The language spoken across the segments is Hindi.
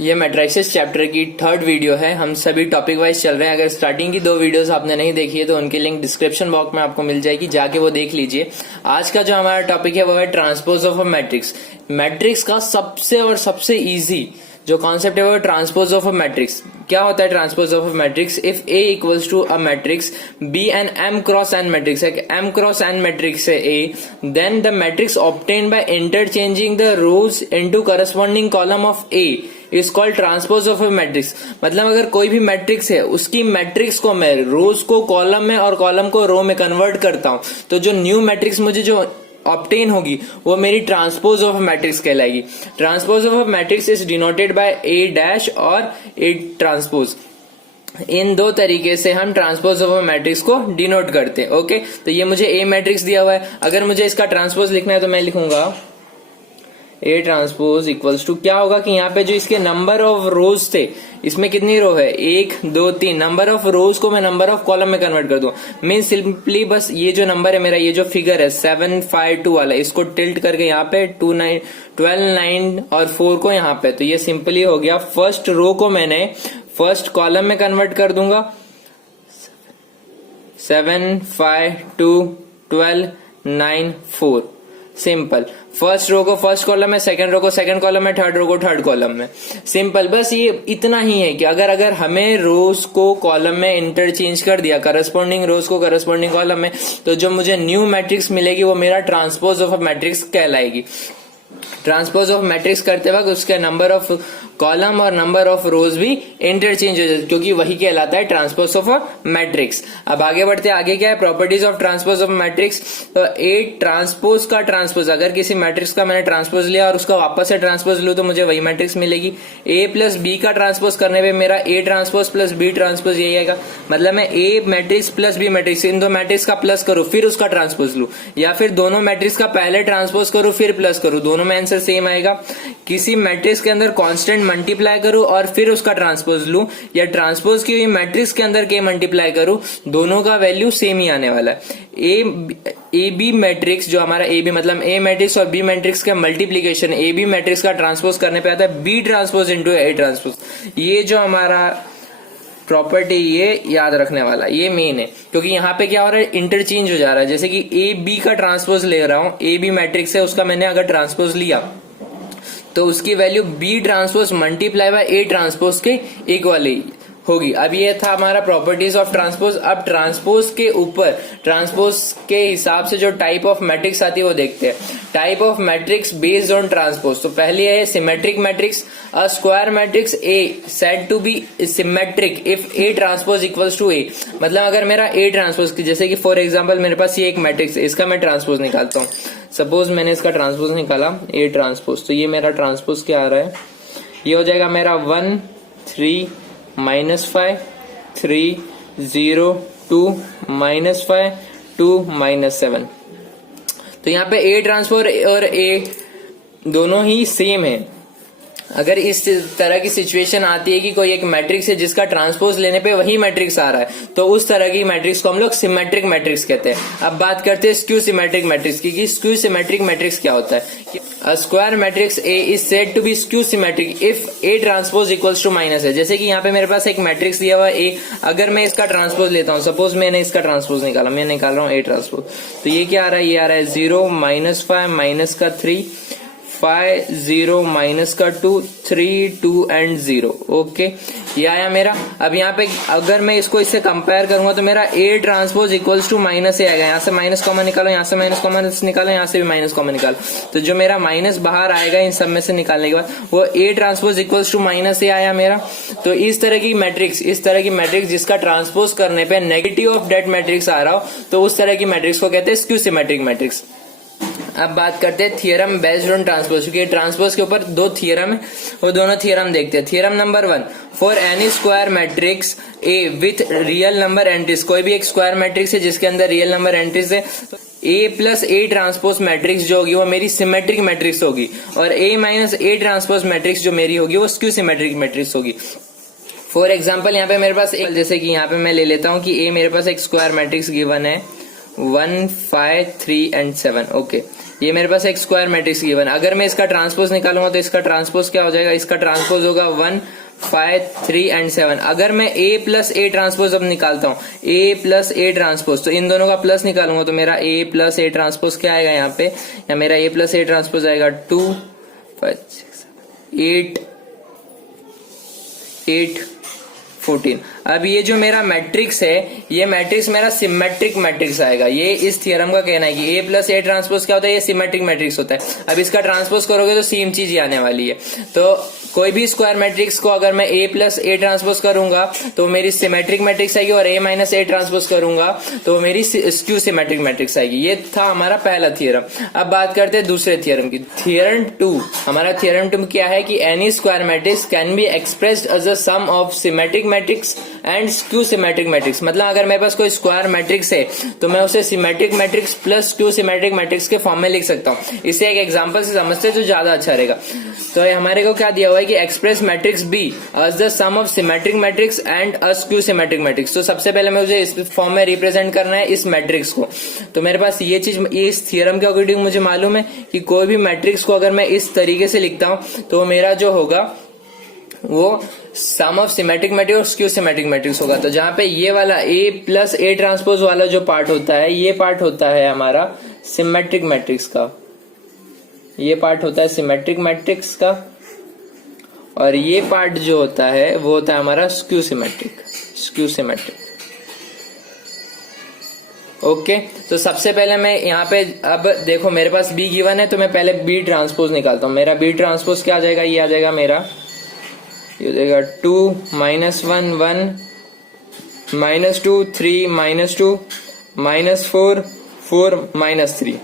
ये मैट्रिसेस चैप्टर की थर्ड वीडियो है। हम सभी टॉपिक वाइज चल रहे हैं। अगर स्टार्टिंग की 2 वीडियोस आपने नहीं देखी है तो उनकी लिंक डिस्क्रिप्शन बॉक्स में आपको मिल जाएगी, जाके वो देख लीजिए। आज का जो हमारा टॉपिक है वो है transpose of a matrix. Matrix का सबसे इजी जो कॉन्सेप्ट है वो ट्रांसपोज ऑफ अ मैट्रिक्स। क्या होता है transpose of a matrix? If A equals to a matrix be an m cross n matrix, एक एम क्रॉस एन मैट्रिक्स है A, then the matrix obtained by interchanging the rows into corresponding column of A is called transpose of a matrix. मतलब अगर कोई भी मैट्रिक्स है उसकी मैट्रिक्स को मैं रोज को कॉलम में और कॉलम को रो में कन्वर्ट करता हूं, तो जो न्यू मैट्रिक्स मुझे जो ऑब्टेन होगी वो मेरी ट्रांसपोज ऑफ मैट्रिक्स कहलाएगी। Transpose of matrix is denoted by A dash और ए ट्रांसपोज। इन 2 तरीके से हम ट्रांसपोज ऑफ मैट्रिक्स को डिनोट करते हैं। ओके, तो ये मुझे ए मैट्रिक्स दिया हुआ है। अगर मुझे इसका ट्रांसपोज लिखना है तो मैं लिखूंगा ए ट्रांसपोज इक्वल्स टू, क्या होगा कि यहाँ पे जो इसके नंबर ऑफ रोज थे, इसमें कितनी रो है 1 2 3, नंबर ऑफ रोज को मैं नंबर ऑफ कॉलम में कन्वर्ट कर दूं। मीन सिंपली बस ये जो नंबर है मेरा, ये जो फिगर है 7 5 2 वाला, इसको टिल्ट करके यहाँ पे 2 9 12 9 और 4 को यहाँ पे, तो ये सिंपली हो गया फर्स्ट रो को मैंने फर्स्ट कॉलम में कन्वर्ट कर दूंगा। 7 5 2 12 9 4, सिंपल। फर्स्ट रो को फर्स्ट कॉलम में, सेकंड रो को सेकंड कॉलम में, थर्ड रो को थर्ड कॉलम में, सिंपल। बस ये इतना ही है कि अगर हमें रोज को कॉलम में इंटरचेंज कर दिया, करस्पॉन्डिंग रोज को करस्पॉन्डिंग कॉलम में, तो जो मुझे न्यू मैट्रिक्स मिलेगी वो मेरा ट्रांसपोज ऑफ मैट्रिक्स कहलाएगी। ट्रांसपोज ऑफ मैट्रिक्स करते वक्त उसके नंबर ऑफ कॉलम और नंबर ऑफ रोज भी इंटरचेंज हो जाते, क्योंकि वही कहलाता है ट्रांसपोज ऑफ मैट्रिक्स। अब आगे बढ़ते हैं। आगे क्या है? Properties of transpose of matrix. तो ए ट्रांसपोज का ट्रांसपोज, अगर किसी मैट्रिक्स का मैंने ट्रांसपोज लिया और उसका वापस से ट्रांसपोज लूं तो मुझे वही मैट्रिक्स मिलेगी। ए प्लस बी का ट्रांसपोज करने पे मेरा A transpose plus B transpose यही आएगा। मतलब मैं A matrix plus B matrix, इन 2 मैट्रिक्स का प्लस करूं फिर उसका ट्रांसपोज लूं, या फिर दोनों मैट्रिक्स का पहले ट्रांसपोज करूं फिर प्लस करूं, दोनों में आंसर सेम आएगा। किसी मैट्रिक्स के अंदर कांस्टेंट मल्टीप्लाई करूं और फिर उसका ट्रांसपोज लूं, या ट्रांसपोज की हुई मैट्रिक्स के अंदर के मल्टीप्लाई करूं, दोनों का वैल्यू सेम ही आने वाला है। ए बी मैट्रिक्स, जो हमारा ए बी मतलब ए मैट्रिक्स और बी मैट्रिक्स का मल्टीप्लीकेशन ए बी मैट्रिक्स का ट्रांसपोज करने पे आता है B transpose into A transpose. ये जो हमारा प्रॉपर्टी, ये याद रखने वाला, ये मेन है, क्योंकि यहाँ पे क्या हो रहा है, इंटरचेंज हो जा रहा है। जैसे कि ए बी का ट्रांसपोज ले रहा हूं, ए बी मैट्रिक्स है उसका मैंने अगर ट्रांसपोज लिया तो उसकी value B transpose multiply by A transpose के इक्वल होगी। अब ये था हमारा प्रॉपर्टीज ऑफ ट्रांसपोज। अब ट्रांसपोज के ऊपर ट्रांसपोज के हिसाब से जो टाइप ऑफ मैट्रिक्स आती है वो देखते हैं। Type of matrix based on transpose. तो पहली है symmetric matrix. A square matrix A said to be symmetric if A transpose equals to A. मतलब अगर मेरा ए ट्रांसपोज, जैसे कि फॉर एग्जांपल मेरे पास ये एक मैट्रिक्स है, इसका मैं ट्रांसपोज निकालता हूँ। सपोज मैंने इसका ट्रांसपोज निकाला ए ट्रांसपोज, तो ये मेरा ट्रांसपोज क्या आ रहा है, ये हो जाएगा मेरा 1 3 -5 3 0 2 -5 2 -7। तो यहाँ पे ए ट्रांसपोज और ए दोनों ही सेम है। अगर इस तरह की सिचुएशन आती है कि कोई एक मैट्रिक्स है जिसका ट्रांसपोज लेने पे वही मैट्रिक्स आ रहा है, तो उस तरह की मैट्रिक्स को हम लोग सिमेट्रिक मैट्रिक्स कहते हैं। अब बात करते हैं स्क्यू सिमेट्रिक मैट्रिक्स की। स्क्यू सिमेट्रिक मैट्रिक्स क्या होता है? A square matrix A is said to be skew symmetric if A transpose equals to minus है। जैसे कि यहाँ पे मेरे पास एक मैट्रिक्स दिया हुआ है ए, अगर मैं इसका ट्रांसपोज लेता हूँ, सपोज मैंने इसका ट्रांसपोज निकाला, मैं निकाल रहा हूँ ए ट्रांसपोज, तो ये क्या आ रहा है, ये आ रहा है 0 -5 -3 5 0 -2 3 2 एंड 0। ओके, ये आया मेरा। अब यहाँ पे अगर मैं इसको इससे कंपेयर करूंगा तो मेरा A transpose equals to minus A आएगा। यहाँ से माइनस कॉमन निकालो, यहाँ से माइनस कॉमन निकालो, यहाँ से भी माइनस कॉमन निकालो, तो जो मेरा माइनस बाहर आएगा इन सब में से निकालने के बाद, वो A transpose equals to minus A आया मेरा। तो इस तरह की मैट्रिक्स जिसका ट्रांसपोज करने पे नेगेटिव ऑफ डेट मैट्रिक्स आ रहा हो, तो उस तरह की मैट्रिक्स को कहते हैं स्क्यू सिमेट्रिक मैट्रिक्स। अब बात करते हैं थियरम बेस्ड ऑन ट्रांसपोज, क्योंकि ट्रांसपोज के ऊपर 2 थियरम है, वो दोनों थियरम देखते हैं। Theorem number 1, for any square matrix A with real number entries, कोई भी एक स्क्वायर मैट्रिक्स है जिसके अंदर रियल नंबर एंट्रीज है, ए प्लस ए ट्रांसपोज मैट्रिक्स जो होगी वो मेरी सिमेट्रिक मैट्रिक्स होगी, और ए माइनस ए ट्रांसपोज मैट्रिक्स जो मेरी होगी वो स्क्यू सिमेट्रिक मैट्रिक्स होगी। फॉर एग्जाम्पल यहाँ पे मेरे पास एक, जैसे कि यहाँ पे मैं ले लेता हूँ कि ए मेरे पास एक स्क्वायर मैट्रिक्स गिवन है 1 5 3 एंड 7। ओके, ये मेरे पास एक स्क्वायर मैट्रिक्स गिवन। अगर मैं इसका ट्रांसपोज निकालूंगा तो इसका ट्रांसपोज क्या हो जाएगा, इसका ट्रांसपोज होगा 1, 5, 3 एंड 7। अगर मैं A प्लस ए ट्रांसपोज अब निकालता हूँ, A प्लस ए ट्रांसपोज, तो इन दोनों का प्लस निकालूंगा तो मेरा A प्लस ए ट्रांसपोज क्या आएगा यहाँ पे, या मेरा A प्लस ए ट्रांसपोज आएगा 2, 5, 6, 7, 8, 14। अब ये जो मेरा मैट्रिक्स है, ये मैट्रिक्स मेरा सिमेट्रिक मैट्रिक्स आएगा। ये इस थ्योरम का कहना है कि A प्लस ए ट्रांसपोज क्या होता है, ये सिमेट्रिक मैट्रिक्स होता है। अब इसका ट्रांसपोज करोगे तो सेम चीज ही आने वाली है। तो कोई भी स्क्वायर मैट्रिक्स को अगर मैं A प्लस ए ट्रांसपोज करूंगा तो मेरी सिमेट्रिक मैट्रिक्स आएगी, और A माइनस ए ट्रांसपोज करूंगा तो मेरी स्क्यू सिमेट्रिक मैट्रिक्स आएगी। ये था हमारा पहला थ्योरम। अब बात करते हैं दूसरे थ्योरम की। थ्योरम 2, हमारा थ्योरम 2 क्या है कि any square matrix can be expressed as a sum of symmetric matrix and skew symmetric matrix. मतलब अगर मेरे पास कोई स्क्वायर मैट्रिक्स है तो मैं उसे symmetric matrix plus skew symmetric matrix के फॉर्म में लिख सकता हूँ। इसे एक एग्जांपल से समझते तो ज्यादा अच्छा रहेगा। तो हमारे को क्या दिया हुआ है कि express matrix B as the sum of symmetric matrix and a skew symmetric matrix. तो सबसे पहले मुझे इस फॉर्म में रिप्रेजेंट करना है इस मैट्रिक्स को। तो मेरे पास ये चीज, ये इस थ्योरम के अकॉर्डिंग मुझे मालूम है कि कोई भी मैट्रिक्स को अगर मैं इस तरीके से लिखता हूं तो मेरा जो होगा वो सम ऑफ सिमेट्रिक मैट्रिक्स और स्क्यू सिमेट्रिक मैट्रिक्स होगा। तो जहां पे ये वाला A प्लस ए ट्रांसपोज वाला जो पार्ट होता है, ये पार्ट होता है हमारा सिमेट्रिक मैट्रिक्स का, ये पार्ट होता है सिमेट्रिक मैट्रिक्स का, और ये पार्ट जो होता है वो होता है हमारा स्क्यू सिमेट्रिक। ओके, तो सबसे पहले मैं यहाँ पे, अब देखो मेरे पास B गिवन है तो मैं पहले B ट्रांसपोज निकालता हूँ। मेरा B ट्रांसपोज क्या आ जाएगा, ये आ जाएगा मेरा, ये हो जाएगा 2 -1 1 -2 3 -2 -4 4 -3।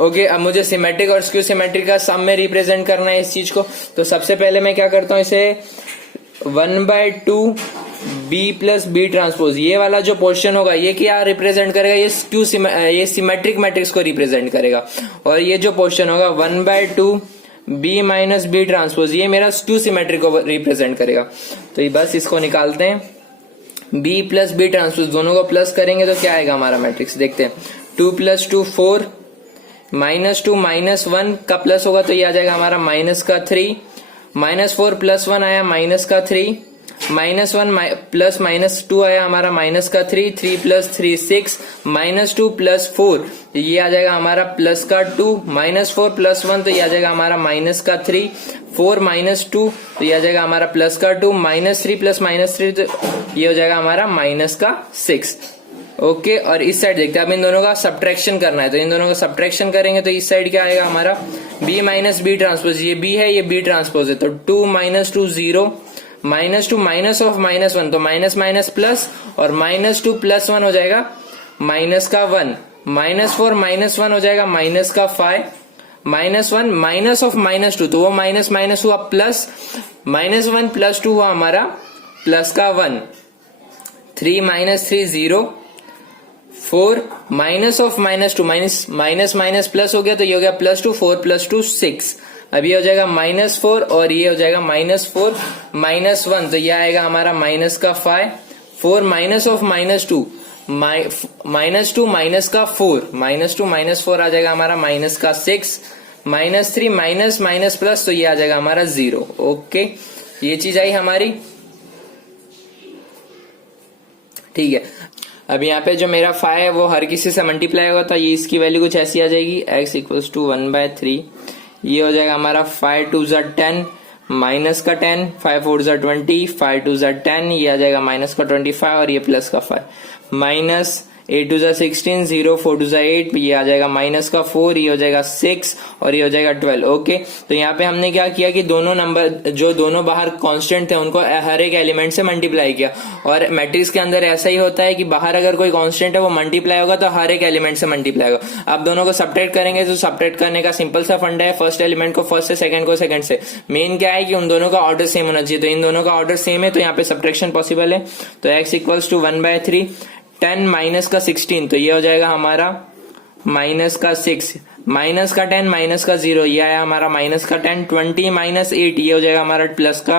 ओके, अब मुझे सिमेट्रिक और स्क्यू सिमेट्रिक का सम में रिप्रेजेंट करना है इस चीज को। तो सबसे पहले मैं क्या करता हूँ, इसे 1/2 B प्लस बी ट्रांसपोज, ये वाला जो पोर्शन होगा ये क्या रिप्रेजेंट करेगा, ये सिमेट्रिक मैट्रिक्स को रिप्रेजेंट करेगा। और ये जो पोर्शन होगा 1/2 B माइनस बी ट्रांसपोज, ये मेरा स्क्यू सिमेट्रिक को रिप्रेजेंट करेगा। तो ये बस इसको निकालते हैं, B प्लस बी ट्रांसपोज दोनों को प्लस करेंगे तो क्या आएगा हमारा मैट्रिक्स, देखते हैं। 2 + 2 4, -2 -1 का प्लस होगा तो ये आ जाएगा हमारा -3, -4 + 1 आया -3, -1 प्लस -2 आया हमारा -3, 3 + 3 6, -2 + 4 ये आ जाएगा हमारा +2, -4 + 1 तो ये आ जाएगा हमारा -3, 4 -2 तो ये आ जाएगा हमारा +2, -3 + -3 तो ये हो जाएगा हमारा -6। ओके, और इस साइड देखते हैं, अब इन दोनों का सब्ट्रैक्शन करना है। तो इन दोनों का सब्ट्रैक्शन करेंगे तो इस साइड क्या आएगा हमारा, B माइनस बी ट्रांसपोज, ये B है ये B ट्रांसपोज है, तो 2 - 2 0, -2 माइनस ऑफ -1 तो माइनस माइनस प्लस, और -2 + 1 हो जाएगा -1, -4 -1 हो जाएगा -5, -1 माइनस ऑफ -2 तो वो माइनस माइनस हुआ प्लस, -1 + 2 हुआ हमारा +1, 3 - 3 0, 4 minus of -2 minus minus plus हो गया तो ये हो गया +2, 4 + 2 6। अब ये हो जाएगा -4 और ये हो जाएगा -4 -1 तो ये आएगा हमारा -5, 4 माइनस ऑफ -2 -2 -4 -4 आ जाएगा हमारा -6, -3 माइनस प्लस तो ये आ जाएगा हमारा 0। ओके, ये चीज आई हमारी, ठीक है। अब यहाँ पे जो मेरा 5 है वो हर किसी से मल्टीप्लाई होगा तो ये इसकी वैल्यू कुछ ऐसी आ जाएगी, x = 1/3, ये हो जाएगा हमारा 5 2 = 10, माइनस का 10, 5 4 = 20, 5 2 = 10, ये आ जाएगा माइनस का 25 और ये प्लस का 5, माइनस 8 2 = 16, 0 4 2 = 8, ये आ जाएगा माइनस का 4, ये हो जाएगा 6 और ये हो जाएगा 12। ओके, तो यहाँ पे हमने क्या किया कि दोनों नंबर जो दोनों बाहर कांस्टेंट थे उनको हर एक एलिमेंट से मल्टीप्लाई किया। और मैट्रिक्स के अंदर ऐसा ही होता है कि बाहर अगर कोई कांस्टेंट है वो मल्टीप्लाई होगा तो हर एक एलिमेंट से मल्टीप्लाई होगा। आप दोनों को सब्ट्रैक्ट करेंगे तो सब्ट्रैक्ट करने का सिंपल सा फंडा है, फर्स्ट एलिमेंट को फर्स्ट से, सेकंड को सेकंड से। मेन क्या है कि उन दोनों का ऑर्डर सेम होना चाहिए, तो इन दोनों का ऑर्डर सेम है तो यहाँ पे सब्ट्रैक्शन पॉसिबल है। तो x = 1/3, 10 माइनस का 16 तो ये हो जाएगा हमारा माइनस का 6, माइनस का 10 माइनस का 0 ये आया हमारा माइनस का 10, 20 - 8 ये हो जाएगा हमारा प्लस का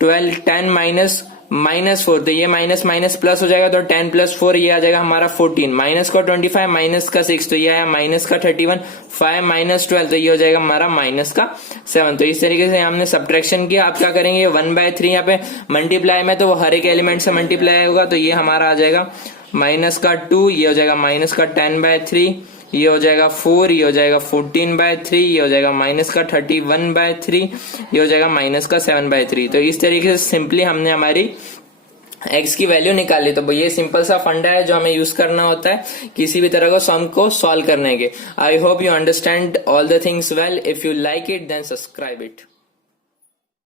12, 10 - -4, तो ये माइनस माइनस प्लस हो जाएगा, तो 10 + 4 ये आ जाएगा हमारा 14, माइनस का 25 माइनस का 6, तो ये आया माइनस का 31, 5 - 12, तो ये हो जाएगा हमारा माइनस का 7। तो इस तरीके से हमने सब्ट्रैक्शन किया। आप क्या करेंगे, 1/3 यहाँ पे मल्टीप्लाई में, तो वो हर एक एलिमेंट से मल्टीप्लाई होगा, तो ये हमारा आ जाएगा माइनस का 2, ये हो जाएगा माइनस का 10/3, ये हो जाएगा 4, ये हो जाएगा 14/3, ये हो जाएगा माइनस का 31/3, ये हो जाएगा माइनस का 7/3। तो इस तरीके से सिंपली हमने हमारी x की वैल्यू निकाली। तो ये सिंपल सा फंडा है जो हमें यूज करना होता है किसी भी तरह का सम को सॉल्व करने के। I hope you understand all the things well. If you like it then subscribe it.